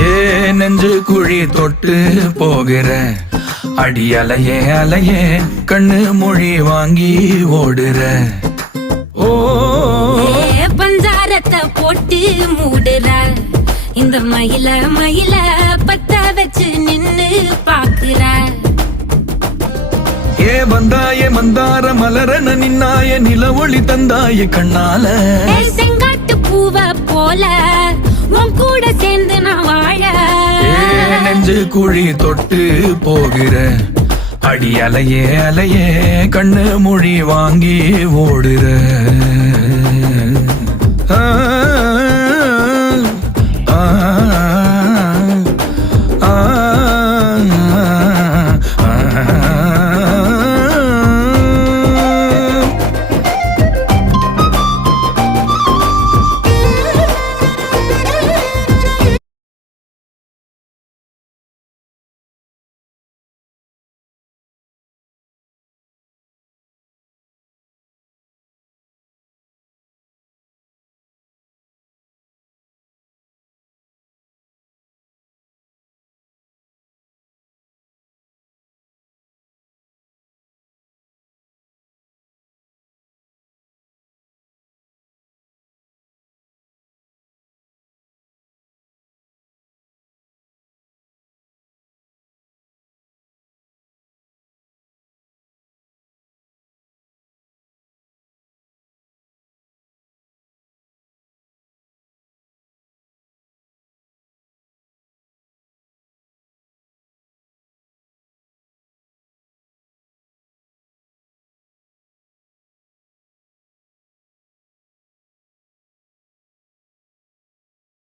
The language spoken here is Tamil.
ஏ நெஞ்சு குழி தொட்டு போகிற அடி அலையே அலையே கண்ணு மொழி வாங்கி ஓடுற. ஓ பஞ்சாரத்தை போட்டு மூடுற இந்த மயில மயில பத்த வச்சு நின்னு பாக்குற. ஏ வந்தாய மந்தார மலரன நின்னாய நில ஒளி தந்தாய கண்ணால. செங்காட்டு பூவ போல உன் கூட சேர்ந்து நான் வாழ. நெஞ்சு குழி தொட்டு போகிற அடி அலையே அலையே கண்ணு மொழி வாங்கி ஓடுற. ஆ ஆ